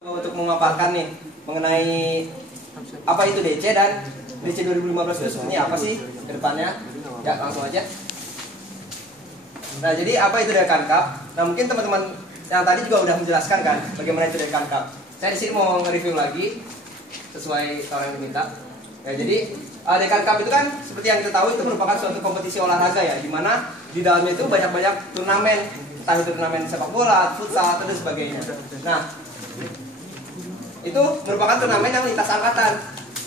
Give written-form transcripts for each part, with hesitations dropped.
Untuk memaparkan nih mengenai apa itu DC dan DC 2015 itu sebenarnya apa sih ke depannya? Ya, langsung aja. Nah, jadi apa itu Dekan Cup? Nah, mungkin teman-teman yang tadi juga udah menjelaskan kan bagaimana itu Dekan Cup. Saya di sini mau nge-review lagi sesuai orang yang diminta. Ya, jadi Dekan Cup itu kan seperti yang kita tahu itu merupakan suatu kompetisi olahraga ya, di mana di dalamnya itu banyak-banyak turnamen, entah itu turnamen sepak bola, futsal, dan sebagainya. Nah, itu merupakan turnamen yang lintas angkatan.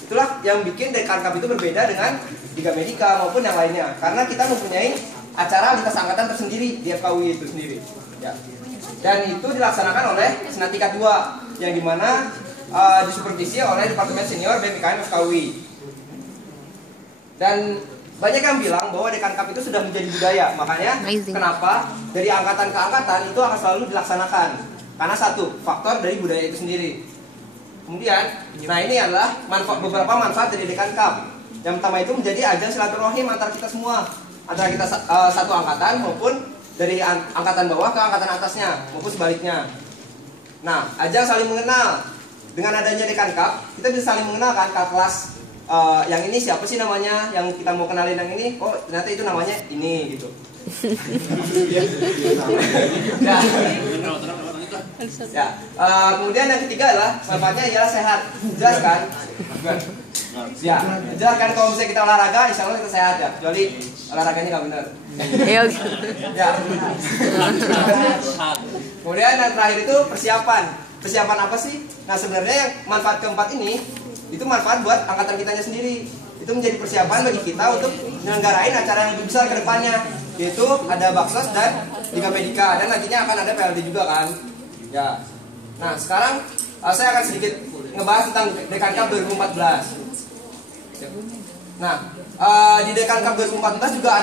Itulah yang bikin Dekan Cup itu berbeda dengan Liga Medika maupun yang lainnya, karena kita mempunyai acara lintas angkatan tersendiri di FKUI itu sendiri ya. Dan itu dilaksanakan oleh Senat tingkat 2 yang dimana disupervisi oleh Departemen Senior BMKM FKUI. Dan banyak yang bilang bahwa Dekan Cup itu sudah menjadi budaya. Makanya kenapa dari angkatan ke angkatan itu akan selalu dilaksanakan, karena satu faktor dari budaya itu sendiri. Kemudian, nah ini adalah beberapa manfaat dari Dekan Cup. Yang pertama itu menjadi ajang silaturahim antara kita semua, antara kita satu angkatan maupun dari angkatan bawah ke angkatan atasnya maupun sebaliknya. Nah, ajang saling mengenal. Dengan adanya Dekan Cup, kita bisa saling mengenal kan kakak kelas. Yang ini siapa sih namanya? Yang kita mau kenalin yang ini? Oh, ternyata itu namanya ini gitu. Ya, kemudian yang ketiga adalah manfaatnya ialah sehat. Jelas kan? Ya, jelas kan kalau misalnya kita olahraga, insya Allah kita sehat ya. Kecuali olahraganya nggak benar. Ya. Kemudian yang terakhir itu persiapan. Persiapan apa sih? Nah, sebenarnya yang manfaat keempat ini itu manfaat buat angkatan kitanya sendiri. Itu menjadi persiapan bagi kita untuk menyelenggarain acara yang lebih besar ke depannya, yaitu ada Baksos dan Liga Medika, dan nantinya akan ada PLD juga kan. Ya. Nah, sekarang saya akan sedikit ngebahas tentang Dekan Cup 2014. Nah, di Dekan Cup 2014 juga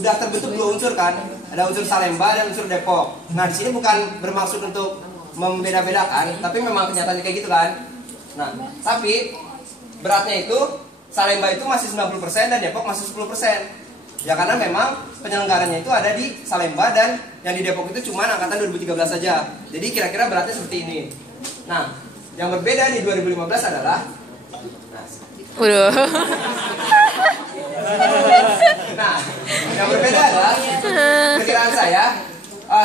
udah terbentuk 2 unsur kan. Ada unsur Salemba dan unsur Depok. Nah, di sini bukan bermaksud untuk membeda-bedakan, tapi memang kenyataannya kayak gitu kan. Nah, tapi beratnya itu Salemba itu masih 90% dan Depok masih 10%. Ya karena memang penyelenggaranya itu ada di Salemba dan yang di Depok itu cuma angkatan 2013 saja. Jadi kira-kira beratnya seperti ini. Nah, yang berbeda di 2015 adalah Nah, yang berbeda adalah perkiraan saya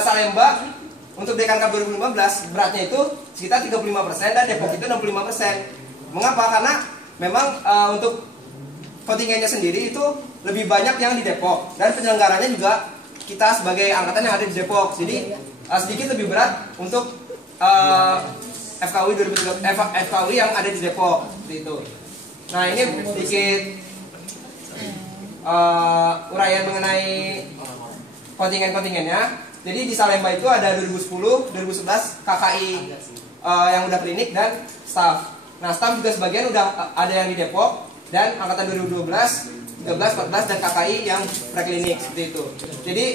Salemba untuk Dekan Cup 2015 beratnya itu sekitar 35% dan Depok itu 65%. Mengapa? Karena memang untuk kontingennya sendiri itu lebih banyak yang di Depok dan penyelenggaranya juga kita sebagai angkatan yang ada di Depok. Jadi sedikit lebih berat untuk FKUI yang ada di Depok seperti itu. Nah, ini sedikit uraian mengenai kontingen-kontingennya. Jadi di Salemba itu ada 2010, 2011 KKI yang udah klinik dan staff. Nah, staff juga sebagian udah ada yang di Depok dan angkatan 2012, 13, 14 dan KKI yang preklinik seperti itu. Jadi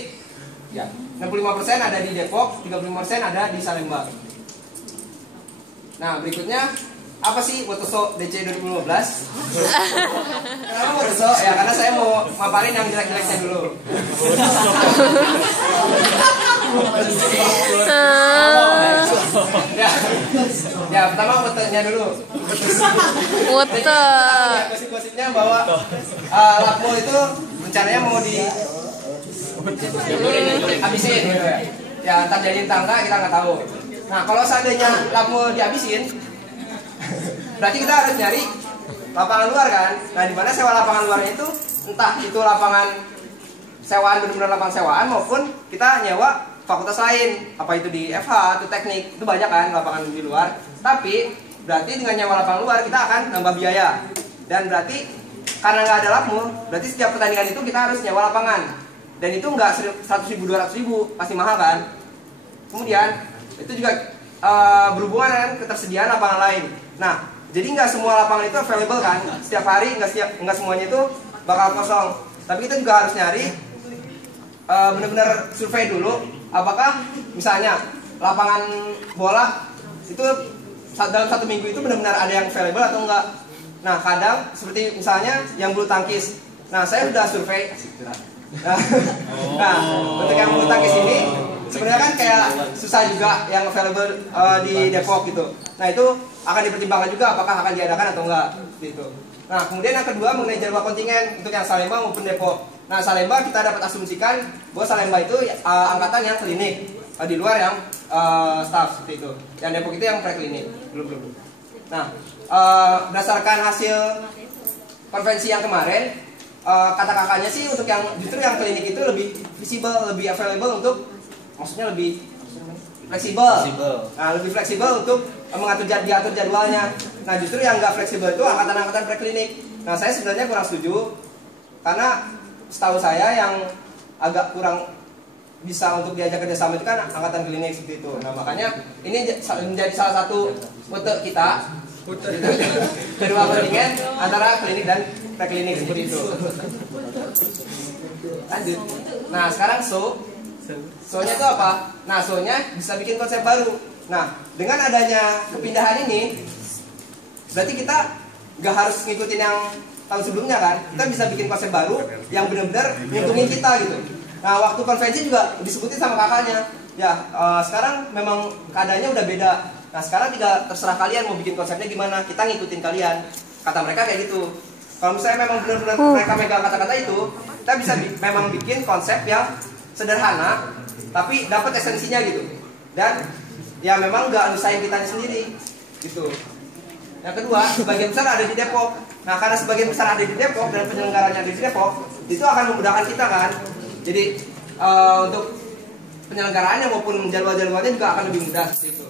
ya 65% ada di Depok, 35% ada di Salemba. Nah, berikutnya apa sih Wotoso DC 2015? Kenapa Wotoso? Ya karena saya mau maparin yang jelek-jeleknya dulu. Ya, pertama Wotonya dulu. Woto. Gosip-gosipnya bahwa Lakmo itu rencananya mau habisin gitu ya. Ya, entar jadi entah enggak kita nggak tahu. Nah, kalau seandainya Lakmo dihabisin, berarti kita harus nyari lapangan luar kan. Nah, di mana sewa lapangan luarnya itu entah itu lapangan sewaan, benar-benar lapangan sewaan, maupun kita nyewa fakultas lain, apa itu di FH atau teknik, itu banyak kan lapangan di luar. Tapi berarti dengan nyewa lapangan luar kita akan nambah biaya, dan berarti karena nggak ada Lakmo, berarti setiap pertandingan itu kita harus nyewa lapangan, dan itu nggak 100.000, 200.000, pasti mahal kan. Kemudian itu juga berhubungan dengan ketersediaan lapangan lain. Nah, jadi nggak semua lapangan itu available kan, setiap hari nggak semuanya itu bakal kosong. Tapi kita juga harus nyari benar-benar survei dulu, apakah misalnya lapangan bola itu dalam 1 minggu itu benar-benar ada yang available atau enggak. Nah, kadang seperti misalnya yang bulu tangkis. Nah, saya sudah survei. Nah, untuk yang bulu tangkis ini sebenarnya kan kayak susah juga yang available di Depok gitu. Nah itu akan dipertimbangkan juga apakah akan diadakan atau enggak gitu. Nah kemudian yang kedua mengenai jadwal kontingen untuk yang Salemba maupun Depok. Nah Salemba kita dapat asumsikan bahwa Salemba itu angkatan yang klinik, di luar yang staff seperti itu. Yang Depok itu yang preklinik, belum. Nah berdasarkan hasil konvensi yang kemarin, kata kakaknya sih untuk yang justru yang klinik itu lebih visible, lebih available untuk, maksudnya lebih fleksibel. Nah lebih fleksibel untuk diatur jadwalnya. Nah justru yang nggak fleksibel itu angkatan-angkatan preklinik. Nah saya sebenarnya kurang setuju karena setahu saya yang agak kurang bisa untuk diajak kerjasama itu kan angkatan klinik seperti itu. Nah makanya ini menjadi salah satu foto kita kedua kontingen antara klinik dan preklinik seperti itu. Lanjut. Nah sekarang so-nya itu apa? Nah so-nya bisa bikin konsep baru. Nah dengan adanya kepindahan ini berarti kita nggak harus ngikutin yang tahun sebelumnya kan, kita bisa bikin konsep baru yang benar-benar nguntungin kita gitu. Nah waktu konvensi juga disebutin sama kakaknya, ya sekarang memang keadaannya udah beda. Nah sekarang tinggal terserah kalian mau bikin konsepnya gimana, kita ngikutin kalian. Kata mereka kayak gitu. Kalau misalnya memang benar-benar mereka megang kata-kata itu, kita bisa memang bikin konsep yang sederhana, tapi dapat esensinya gitu. Dan ya memang nggak nyusahin kitanya sendiri gitu. Yang kedua, sebagian besar ada di Depok. Nah karena sebagian besar ada di Depok dan penyelenggaranya ada di Depok, itu akan memudahkan kita kan. Jadi untuk penyelenggaraannya maupun jadwal-jadwalnya juga akan lebih mudah seperti itu.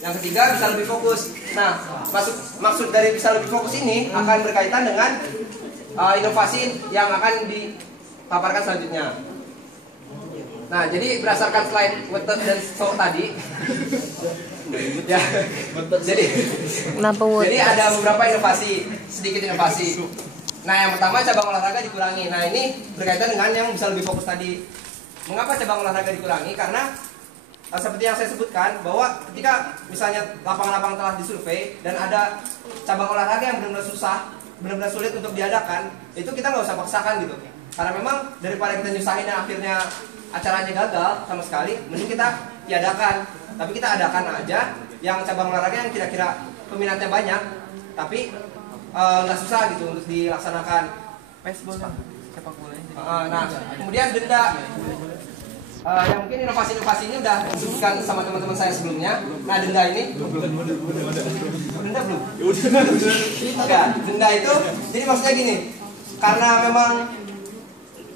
Yang ketiga, bisa lebih fokus. Nah maksud dari bisa lebih fokus ini akan berkaitan dengan inovasi yang akan dipaparkan selanjutnya. Nah jadi berdasarkan slide Wetet dan So tadi ya, jadi ada beberapa inovasi, sedikit inovasi. Nah yang pertama cabang olahraga dikurangi. Nah ini berkaitan dengan yang bisa lebih fokus tadi. Mengapa cabang olahraga dikurangi? Karena seperti yang saya sebutkan bahwa ketika misalnya lapangan-lapangan telah disurvei dan ada cabang olahraga yang benar-benar susah, benar-benar sulit untuk diadakan, itu kita nggak usah paksakan gitu. Karena memang daripada kita nyusahin dan akhirnya acaranya gagal sama sekali, mending kita tiadakan. Tapi kita adakan aja yang cabang olahraga yang kira-kira peminatnya banyak, tapi nggak susah gitu untuk dilaksanakan. Sepak bola. Nah, kemudian denda. Yang mungkin inovasi-inovasi ini udah disebutkan sama teman-teman saya sebelumnya. Nah, denda ini denda belum? Enggak, denda itu jadi maksudnya gini. Karena memang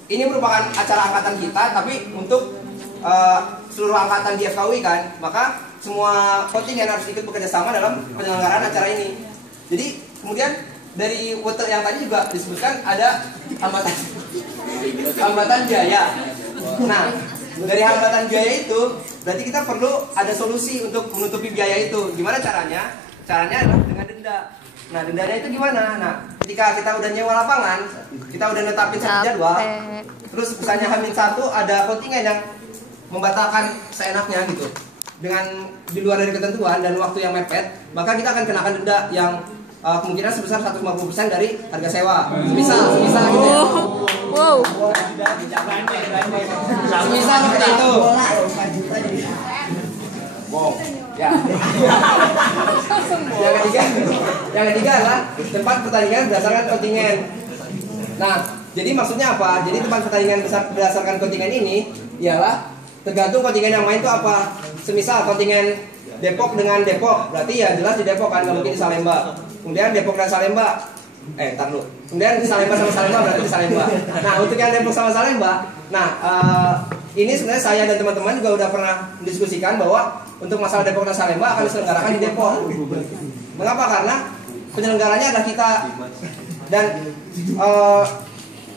ini merupakan acara angkatan kita, tapi untuk seluruh angkatan di FKUI kan, maka semua kontingen harus ikut bekerja sama dalam penyelenggaraan acara ini. Jadi kemudian dari Wetet yang tadi juga disebutkan ada hambatan biaya. Nah dari hambatan biaya itu berarti kita perlu ada solusi untuk menutupi biaya itu. Gimana caranya? Caranya adalah dengan denda. Nah dendanya itu gimana? Nah ketika kita udah nyewa lapangan, kita udah netapin satu jadwal, terus misalnya H-1 ada kontingen yang membatalkan seenaknya gitu dengan di luar dari ketentuan dan waktu yang mepet, maka kita akan kenakan denda yang kemungkinan sebesar 150% dari harga sewa. Semisal gitu ya. Wow. Semisal seperti itu. Wow. Ya. Yang ketiga adalah tempat pertandingan berdasarkan kontingen. Nah, jadi maksudnya apa? Jadi tempat pertandingan berdasarkan kontingen ini ialah tergantung kontingen yang main itu apa. Semisal kontingen Depok dengan Depok, berarti ya jelas di Depok kan, nggak mungkin di Salemba. Kemudian Depok dan Salemba, ntar dulu. Kemudian di Salemba sama Salemba berarti di Salemba. Nah untuk yang Depok sama Salemba, ini sebenarnya saya dan teman-teman juga udah pernah mendiskusikan bahwa untuk masalah Depok dan Salemba akan diselenggarakan di Depok. Mengapa? Karena penyelenggaranya adalah kita dan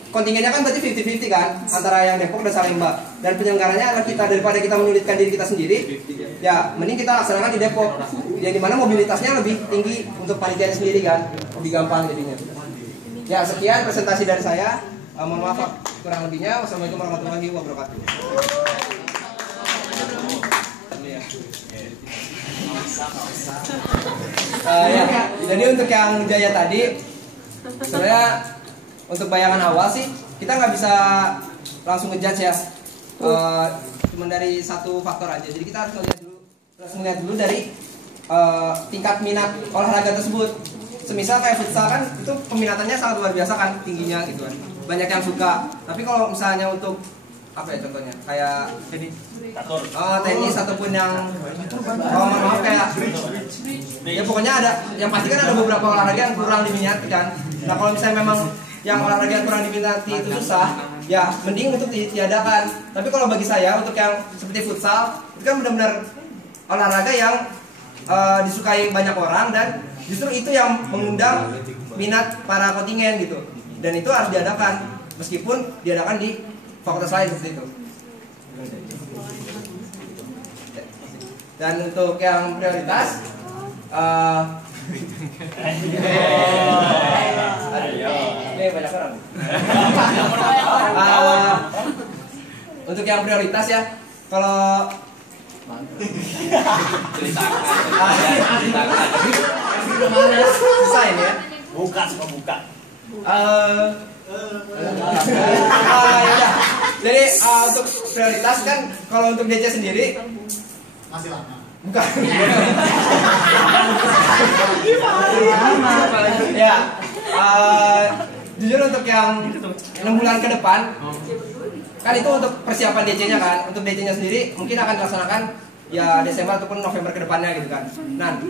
kontingennya kan berarti 50-50 kan antara yang Depok dan Salemba, dan penyelenggaranya adalah kita. Daripada kita menyulitkan diri kita sendiri, ya mending kita laksanakan di Depok yang dimana mobilitasnya lebih tinggi untuk panitianya sendiri kan, lebih gampang jadinya. Ya sekian presentasi dari saya, mohon maaf kurang lebihnya. Wassalamualaikum warahmatullahi wabarakatuh. Ya, jadi untuk yang Jaya tadi sebenarnya untuk bayangan awal sih kita nggak bisa langsung ngejudge ya. cuma dari satu faktor aja. Jadi kita harus melihat dulu dari tingkat minat olahraga tersebut. Semisal kayak futsal kan itu peminatannya sangat luar biasa kan, tingginya gitu kan. Banyak yang suka. Tapi kalau misalnya untuk apa ya contohnya? Kayak tenis ataupun yang maaf kayak ya pokoknya ada yang pasti kan ada beberapa olahraga yang kurang diminati kan. Nah, kalau misalnya memang yang olahraga yang kurang diminati itu susah, ya mending untuk ditiadakan. Tapi kalau bagi saya untuk yang seperti futsal itu kan benar-benar olahraga yang disukai banyak orang dan justru itu yang mengundang minat para kontingen gitu. Dan itu harus diadakan meskipun diadakan di fakultas lain seperti itu. Dan untuk yang prioritas banyak orang. Untuk yang prioritas ya, kalau susah ini ya. Buka. Ya. Jadi untuk prioritas kan kalau untuk DC sendiri masih lama. bukan. Ya, jujur untuk yang 6 bulan ke depan kan itu untuk persiapan DC-nya kan. Untuk DC-nya sendiri mungkin akan dilaksanakan ya Desember ataupun November ke depannya gitu kan. Nah,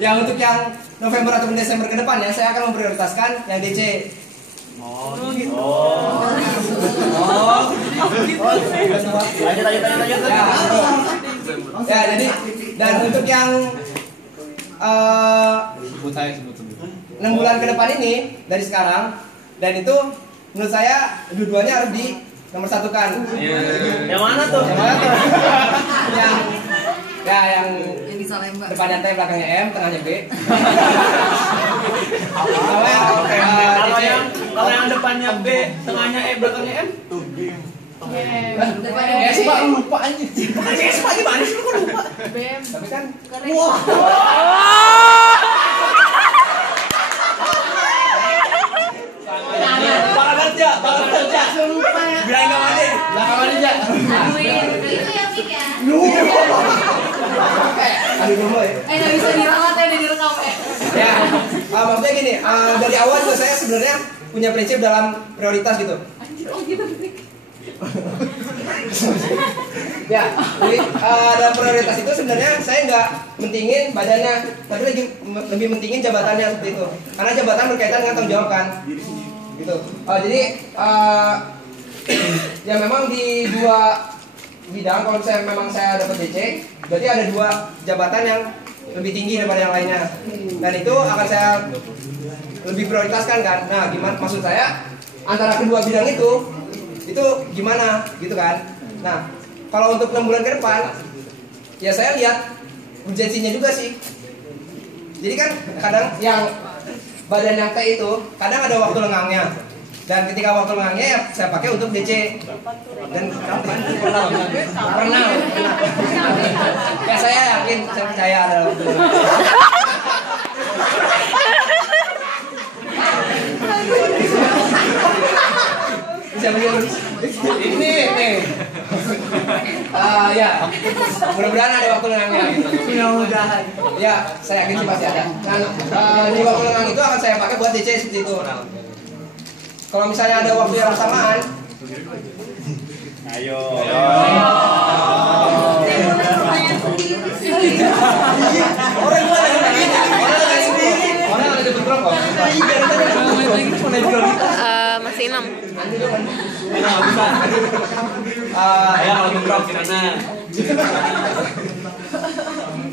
ya untuk yang November ataupun Desember ke depannya saya akan memprioritaskan yang DC. Lanjut. Ya, jadi dan untuk yang 6 bulan ke depan ini dari sekarang, dan itu menurut saya dua-duanya harus di nomor satukan. Yang mana tuh? yang di Salemba. depannya T, belakangnya M, tengahnya B. Kalau yang depannya B, tengahnya E, belakangnya M. Pak lupa aja. Pak gimana sih lu lupa? BM. Tapi kan Banget ya. Lupa ya. Bilang enggak mandi. belakang mana aja. Itu yang pik ya. Aduh dulu ya. Nggak bisa dirawat ya, udah direkam ya. Ya, maksudnya gini, dari awal juga saya sebenarnya punya prinsip dalam prioritas gitu. Oh gitu. Ya, jadi dalam prioritas itu sebenarnya saya nggak mentingin badannya, tapi lebih mentingin jabatannya seperti itu. Karena jabatan berkaitan dengan tanggung jawab kan, gitu. Jadi ya memang di dua bidang, kalau misalnya memang saya dapat DC, berarti ada 2 jabatan yang lebih tinggi daripada yang lainnya, dan itu akan saya lebih prioritaskan kan. Nah, gimana maksud saya antara kedua bidang itu gimana gitu kan. Nah, kalau untuk 6 bulan ke depan ya saya lihat urgensinya juga sih. Jadi kan kadang yang badan yang T itu kadang ada waktu lengangnya, dan ketika waktu lengangnya ya saya pakai untuk DC. Dan pernah. Ya saya yakin, saya percaya ada waktu lengang. Bisa begini. Ini nih. Ya, mudah-mudahan ada waktu lengangnya. Mudah-mudahan. Ya, saya yakin sih pasti ada. Nah, di waktu lengang itu akan saya pakai buat DC seperti itu. Kalau misalnya ada waktu yang bersamaan, Ayo. Orang ada berapa? Masih 6. Ayo kalau bentrok gimana?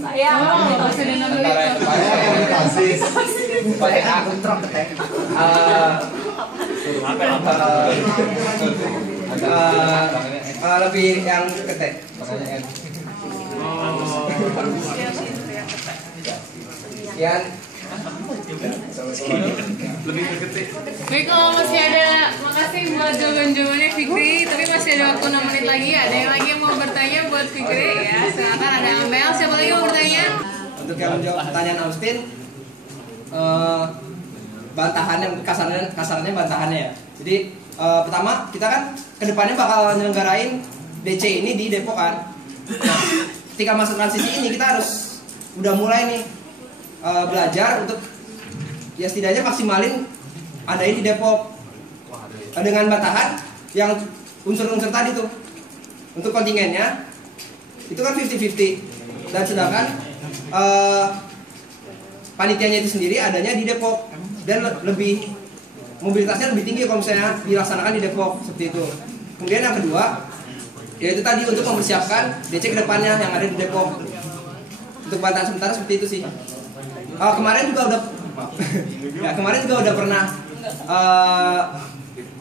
Saya masih ada nomor lebih yang ketek. Sekian. Baik, kalau masih ada, makasih buat jawaban-jawabannya Fikri. Tapi masih ada waktu 6 menit lagi. Ada yang lagi yang mau bertanya buat Fikri? Ya, silakan. Ada Amel. Siapa lagi mau bertanya? Untuk yang menjawab pertanyaan Austin, bantahannya kasarnya bantahannya ya. Jadi pertama kita kan kedepannya bakal nyelenggarain DC ini di Depok kan. Nah, ketika masa transisi ini kita harus udah mulai nih belajar untuk ya setidaknya maksimalin adain di Depok dengan batahan yang unsur-unsur tadi tuh. Untuk kontingennya itu kan 50-50 dan sedangkan panitianya itu sendiri adanya di Depok dan lebih mobilitasnya lebih tinggi kalau misalnya dilaksanakan di Depok seperti itu. Kemudian yang kedua yaitu tadi untuk mempersiapkan DC kedepannya yang ada di Depok. Untuk bantahan sementara seperti itu sih. Kemarin juga udah pernah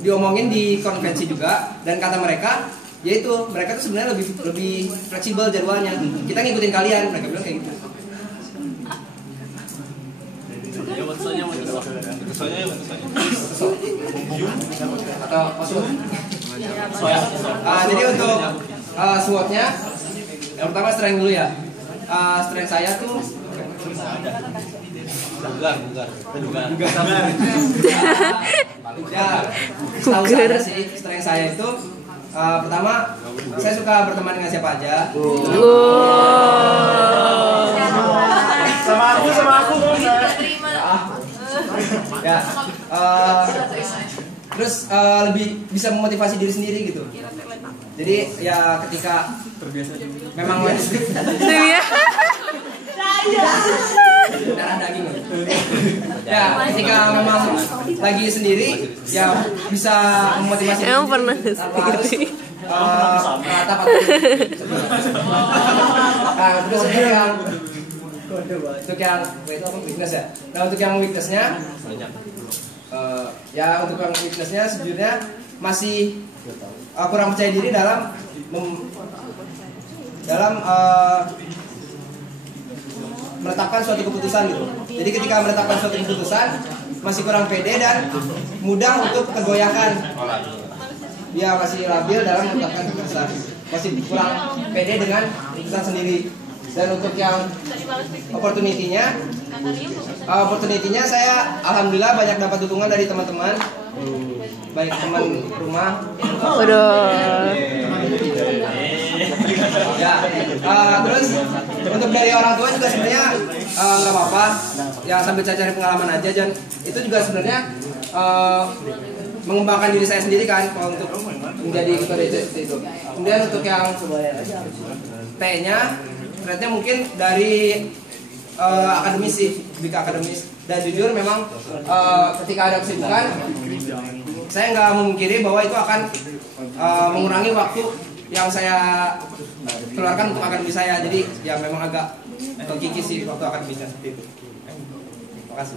diomongin di konvensi juga dan kata mereka yaitu mereka tuh sebenarnya lebih fleksibel jadwalnya. Kita ngikutin kalian, mereka bilang kayak gitu. Atau pasuk. Jadi untuk SWOT-nya yang pertama strength dulu ya. Strength saya tuh bugar. Ya, tahu saya sih strength saya itu pertama saya suka berteman dengan siapa aja. Sama aku Ya, terus lebih bisa memotivasi diri sendiri gitu. Jadi ya ketika memang darah daging ya ketika memang lagi sendiri ya bisa memotivasi diri tanpa harus meratap atau terus untuk yang itu apa weakness ya. Nah untuk yang weaknessnya ya untuk yang weaknessnya sejujurnya masih kurang percaya diri dalam menetapkan suatu keputusan gitu. Jadi ketika menetapkan suatu keputusan masih kurang pede dan mudah untuk tergoyahkan. Dia masih labil dalam menetapkan keputusan. Masih kurang pede dengan keputusan sendiri. Dan untuk yang opportunity-nya saya alhamdulillah banyak dapat dukungan dari teman-teman. Baik teman rumah. Ya, terus untuk dari orang tua juga sebenarnya nggak apa-apa, ya sambil cari pengalaman aja dan itu juga sebenarnya mengembangkan diri saya sendiri kan kalau untuk menjadi ketua DC seperti itu. Kemudian untuk yang T-nya, ternyata mungkin dari akademis sih, lebih ke akademis dan jujur memang ketika ada kesibukan saya nggak memungkiri bahwa itu akan mengurangi waktu yang saya keluarkan untuk akademis saya. Jadi ya memang agak kikis sih waktu akademisnya seperti itu. Terima kasih.